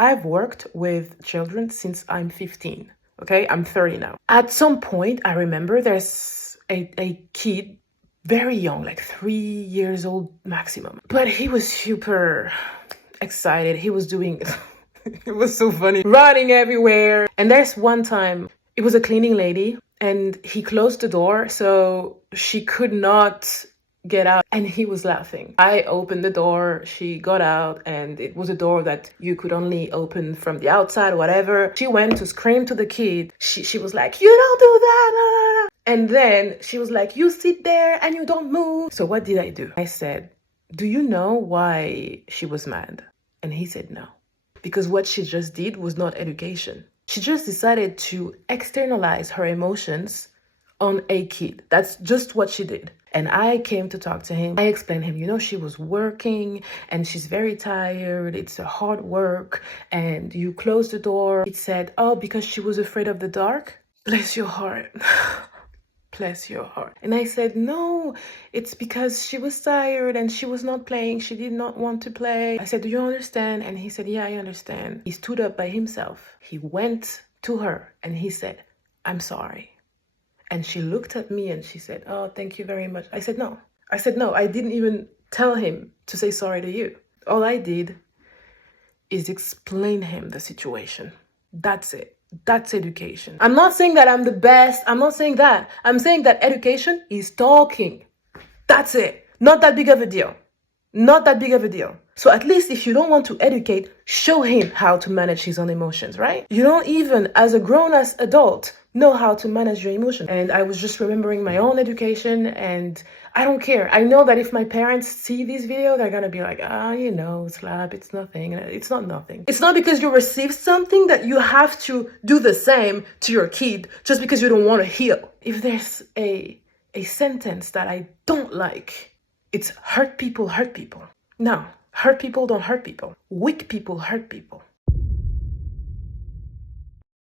I've worked with children since I'm 15. Okay, I'm 30 now. At some point, I remember there's a kid, very young, like 3 years old maximum. But he was super excited. He was doing, it was so funny, running everywhere. And there's one time, it was a cleaning lady, and he closed the door so she could not get out, and he was laughing. I opened the door, she got out, and it was a door that you could only open from the outside, whatever. She went to scream to the kid. She was like, "You don't do that, no, no, no." And then she was like, "You sit there and you don't move." So what did I do? I said, "Do you know why she was mad?" And he said no. Because what she just did was not education. She just decided to externalize her emotions on a kid. That's just what she did. And I came to talk to him. I explained him, she was working and she's very tired. It's a hard work. And you closed the door. It said, "Oh, because she was afraid of the dark." Bless your heart. Bless your heart. And I said, "No, it's because she was tired and she was not playing. She did not want to play." I said, "Do you understand?" And he said, "Yeah, I understand." He stood up by himself. He went to her and he said, "I'm sorry." And she looked at me and she said, "Oh, thank you very much." I said, no. I didn't even tell him to say sorry to you. All I did is explain him the situation. That's it. That's education. I'm not saying that I'm the best. I'm not saying that. I'm saying that education is talking. That's it. Not that big of a deal. Not that big of a deal. So at least if you don't want to educate, show him how to manage his own emotions, right? You don't even, as a grown-ass adult, know how to manage your emotions. And I was just remembering my own education, and I don't care. I know that if my parents see these videos, they're gonna be like, slap, it's nothing. It's not nothing. It's not because you received something that you have to do the same to your kid just because you don't want to heal. If there's a sentence that I don't like, it's hurt people hurt people. No, hurt people don't hurt people. Weak people hurt people.